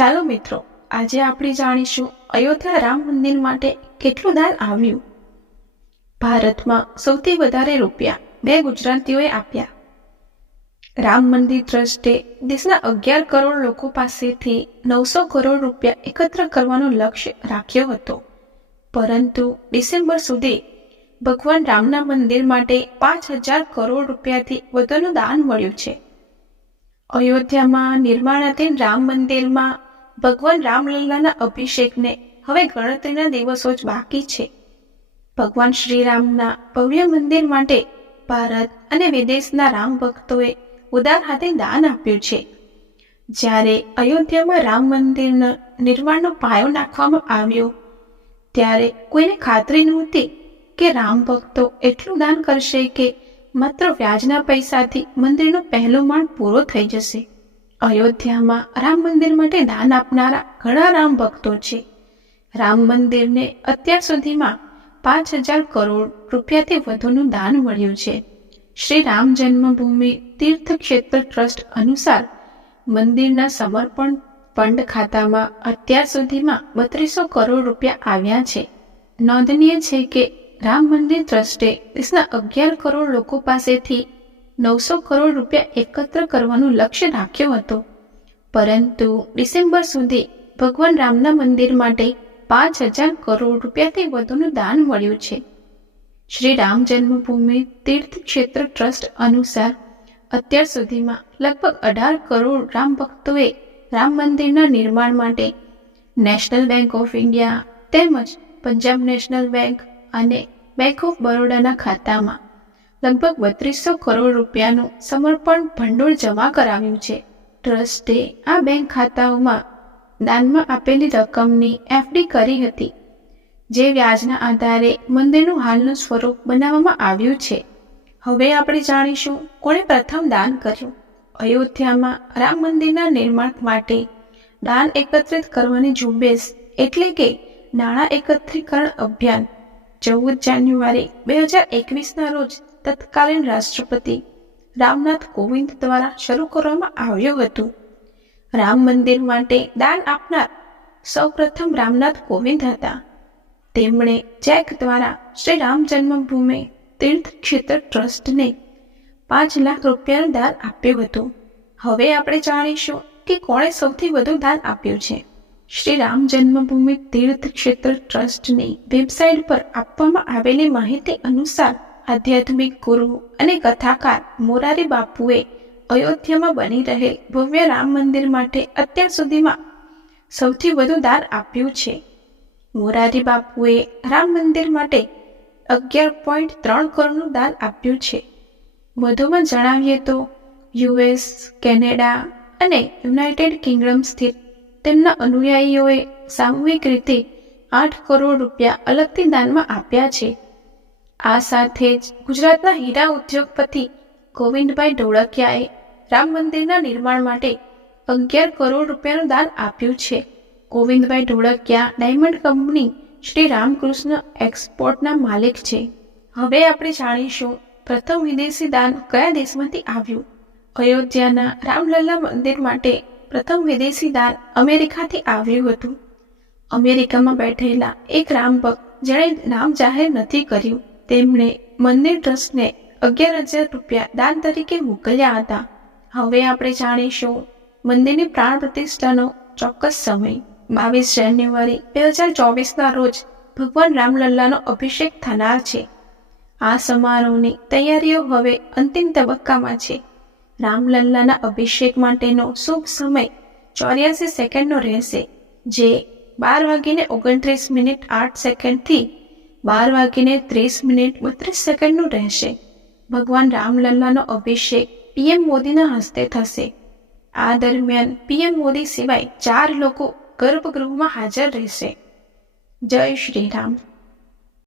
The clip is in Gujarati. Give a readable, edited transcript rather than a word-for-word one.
ચાલો મિત્રો, આજે આપણે જાણીશું અયોધ્યા રામ મંદિર માટે કેટલું દાન આવ્યું। ભારતમાં સૌથી વધારે રૂપિયા 2 ગુજરાતીઓએ આપ્યા। રામ મંદિર ટ્રસ્ટે દેશના 11 કરોડ લોકો પાસેથી 900 કરોડ રૂપિયા એકત્ર કરવાનો લક્ષ્ય રાખ્યો હતો, પરંતુ ડિસેમ્બર સુધી ભગવાન રામના મંદિર માટે 5000 કરોડ રૂપિયાથી વધુનું દાન મળ્યું છે। અયોધ્યામાં નિર્માણાધીન રામ મંદિરમાં ભગવાન રામલલ્લાના અભિષેકને હવે ગણતરીના દિવસો જ બાકી છે। ભગવાન શ્રીરામના ભવ્ય મંદિર માટે ભારત અને વિદેશના રામ ભક્તોએ ઉદાર હાથે દાન આપ્યું છે। જ્યારે અયોધ્યામાં રામ મંદિરના નિર્માણનો પાયો નાખવામાં આવ્યો ત્યારે કોઈને ખાતરી નહોતી કે રામ ભક્તો એટલું દાન કરશે કે માત્ર વ્યાજના પૈસાથી મંદિરનો પહેલો માળ પૂરો થઈ જશે। અયોધ્યામાં રામ મંદિર માટે દાન આપનારા ઘણા રામ ભક્તો છે। રામ મંદિરને અત્યાર સુધીમાં 5000 કરોડ રૂપિયાથી વધુનું દાન મળ્યું છે। શ્રી રામ જન્મભૂમિ તીર્થ ક્ષેત્ર ટ્રસ્ટ અનુસાર મંદિરના સમર્પણ ફંડ ખાતામાં અત્યાર સુધીમાં 3200 કરોડ રૂપિયા આવ્યા છે। નોંધનીય છે કે રામ મંદિર ટ્રસ્ટે દેશના 11 કરોડ લોકો પાસેથી 900 કરોડ રૂપિયા એકત્ર કરવાનું લક્ષ્ય રાખ્યો હતો, પરંતુ ડિસેમ્બર સુધી ભગવાન રામના મંદિર માટે 5000 કરોડ રૂપિયાથી વધુનું દાન મળ્યું છે। શ્રી રામ જન્મભૂમિ તીર્થ ક્ષેત્ર ટ્રસ્ટ અનુસાર અત્યાર સુધીમાં લગભગ 18 કરોડ રામ ભક્તોએ રામ મંદિરના નિર્માણ માટે નેશનલ બેંક ઓફ ઇન્ડિયા તેમજ પંજાબ નેશનલ બેંક અને બેંક ઓફ બરોડાના ખાતામાં લગભગ 3200 કરોડ રૂપિયાનું સમર્પણ ભંડોળ જમા કરાવ્યું છે। ટ્રસ્ટે આ બેંક ખાતાઓમાં દાનમાં આપેલી રકમની એફડી કરી હતી, જે વ્યાજના આધારે મંદિરનું હાલનું સ્વરૂપ બનાવવામાં આવ્યું છે। હવે આપણે જાણીશું કોણે પ્રથમ દાન કર્યું। અયોધ્યામાં રામ મંદિરના નિર્માણ માટે દાન એકત્રિત કરવાની ઝુંબેશ એટલે કે નાણાં એકત્રીકરણ અભિયાન 14 જાન્યુઆરી 2021ના રોજ તત્કાલીન રાષ્ટ્રપતિ રામનાથ કોવિંદ દ્વારા શરૂ કરવામાં આવ્યું હતું। રામ મંદિર માટે દાન આપનાર સૌપ્રથમ રામનાથ કોવિંદ હતા। તેમણે ચેક દ્વારા શ્રી રામ જન્મભૂમિ તીર્થ ક્ષેત્ર ટ્રસ્ટને 5 લાખ રૂપિયાનું દાન આપ્યું હતું। હવે આપણે જાણીશું કે કોણે સૌથી વધુ દાન આપ્યું છે। શ્રી રામ જન્મભૂમિ તીર્થ ક્ષેત્ર ટ્રસ્ટની વેબસાઇટ પર આપવામાં આવેલી માહિતી અનુસાર આધ્યાત્મિક ગુરુ અને કથાકાર મોરારી બાપુએ અયોધ્યામાં બની રહેલ ભવ્ય રામ મંદિર માટે અત્યાર સુધીમાં સૌથી વધુ દાન આપ્યું છે। મોરારી બાપુએ રામ મંદિર માટે 11.3 કરોડનું દાન આપ્યું છે। વધુમાં જણાવીએ તો યુએસ, કેનેડા અને યુનાઇટેડ કિંગડમ સ્થિત તેમના અનુયાયીઓએ સામૂહિક રીતે 8 કરોડ રૂપિયા અલગથી દાનમાં આપ્યા છે। આ સાથે જ ગુજરાતના હીરા ઉદ્યોગપતિ ગોવિંદભાઈ ઢોળકિયાએ રામ મંદિરના નિર્માણ માટે 11 કરોડ રૂપિયાનું દાન આપ્યું છે। ગોવિંદભાઈ ઢોળકિયા ડાયમંડ કંપની શ્રી રામકૃષ્ણ એક્સપોર્ટના માલિક છે। હવે આપણે જાણીશું પ્રથમ વિદેશી દાન કયા દેશમાંથી આવ્યું। અયોધ્યાના રામલલ્લા મંદિર માટે પ્રથમ વિદેશી દાન અમેરિકાથી આવ્યું હતું। અમેરિકામાં બેઠેલા એક રામ ભક્ત જેણે નામ જાહેર નથી કર્યું, તેમણે મંદિર ટ્રસ્ટને 11,000 રૂપિયા દાન તરીકે મોકલ્યા હતા। હવે આપણે જાણીશું મંદિરની પ્રાણ પ્રતિષ્ઠાનો ચોક્કસ સમય। 22 જાન્યુઆરી 2024ના રોજ ભગવાન રામલલ્લાનો અભિષેક થનાર છે। આ સમારોહની તૈયારીઓ હવે અંતિમ તબક્કામાં છે। રામલલ્લાના અભિષેક માટેનો શુભ સમય 84 સેકન્ડનો રહેશે, જે 12:29:08 થી 12:30:32 રહેશે। ભગવાન રામલલ્લાનો અભિષેક પીએમ મોદીના હસ્તે થશે। આ દરમિયાન પીએમ મોદી સિવાય 4 લોકો ગર્ભગૃહમાં હાજર રહેશે। જય શ્રી રામ।